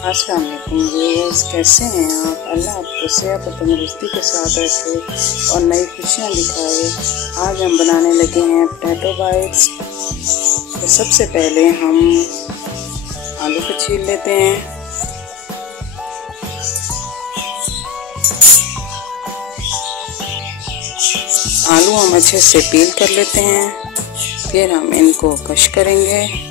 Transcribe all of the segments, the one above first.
अस्सलाम वालेकुम व्यूअर्स, कैसे हैं आप? अल्लाह आपको सेहत और तंदुरुस्ती के साथ रखे और नई खुशियाँ दिखाए। आज हम बनाने लगे हैं पोटैटो बाइट्स। तो सबसे पहले हम आलू को छील लेते हैं। आलू हम अच्छे से पील कर लेते हैं, फिर हम इनको कश करेंगे।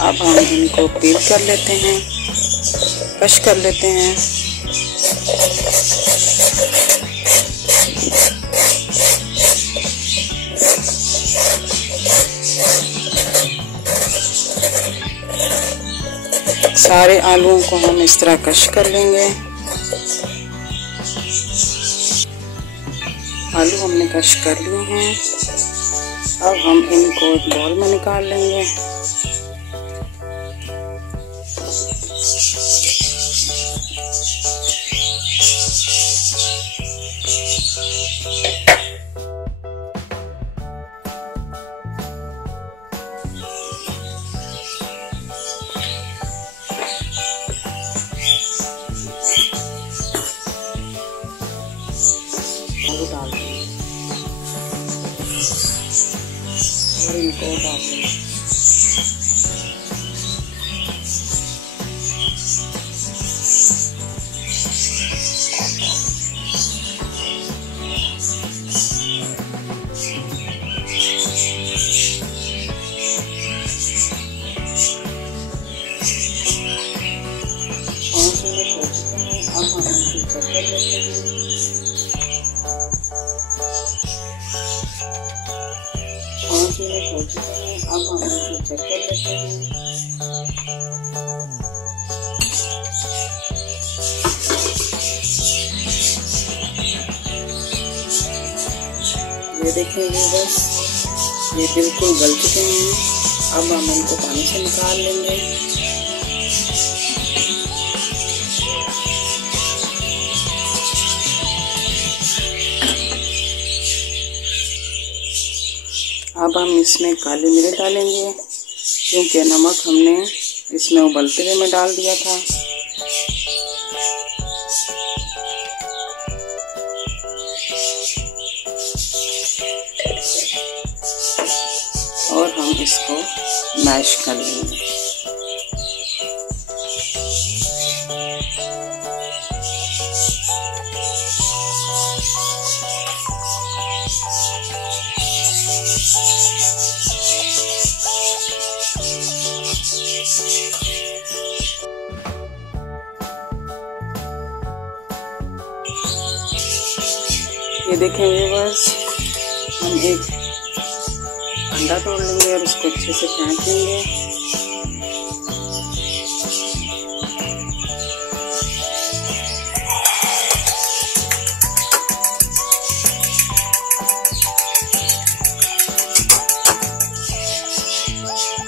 अब हम इनको पील कर लेते हैं, कश कर लेते हैं। सारे आलूओं को हम इस तरह कश कर लेंगे। आलू हमने कश कर लिए हैं। अब हम इनको एक बाउल में निकाल लेंगे। डाल देंगे और इनको डाल देंगे। अब हम इनको चेक कर लेते हैं। हो चुके हैं, अब हम इनको चेक कर लेते हैं। ये देखिए बस ये बिल्कुल गल चुके हैं। अब हम इनको पानी से निकाल लेंगे। अब हम इसमें काली मिर्च डालेंगे, क्योंकि नमक हमने इसमें उबलते हुए में डाल दिया था। और हम इसको मैश कर लेंगे। ये देखें व्यूअर्स, हम एक अंडा तोड़ लेंगे और उसको अच्छे से फेंट लेंगे।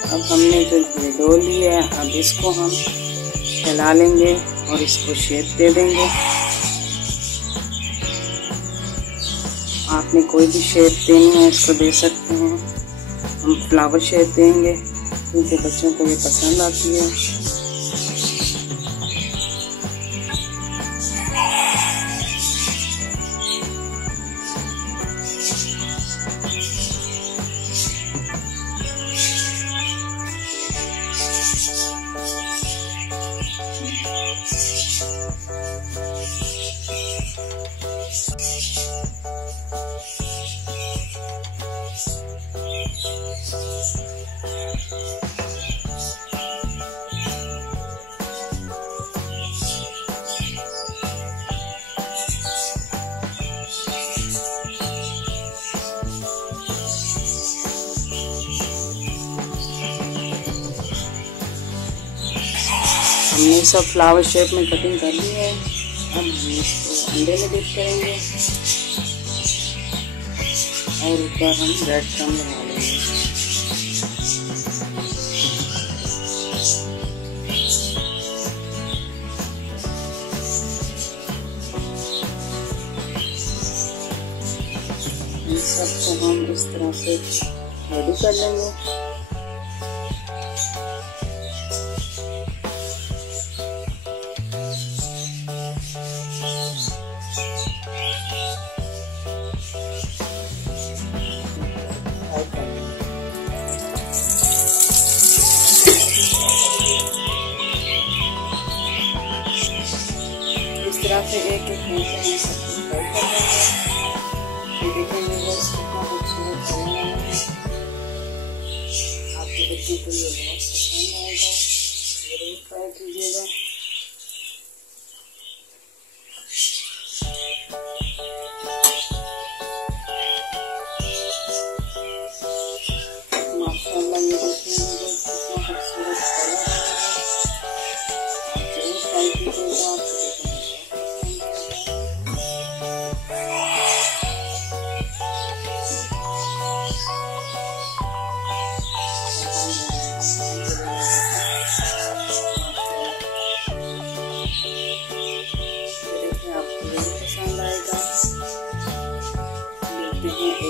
अब हमने जो ये डो ली है, अब इसको हम फैला लेंगे और इसको शेप दे देंगे। आपने कोई भी शेप देनी है इसको दे सकते हैं। हम फ्लावर शेप देंगे क्योंकि बच्चों को ये पसंद आती है। हमने सब फ्लावर शेप में कटिंग कर ली है। अब हम इसको अंडे में डिप करेंगे और ऊपर हम ब्रेड क्रम्ब लगा लेंगे। इन सबको हम इस तरह से रेडी कर लेंगे। से एक एक मिनट में सब फ्राई कर लेंगे। ये देखेंगे बस कितना खूबसूरत कलर आया है। आपके बच्चों को ये बहुत पसंद आएगा, जरूर ट्राई कीजिएगा। माशाल्लाह ये देखेंगे कितना खूबसूरत कलर आया है। आप जरूर ट्राई कीजिएगा। आपको पसंद आएगा। देखते हैं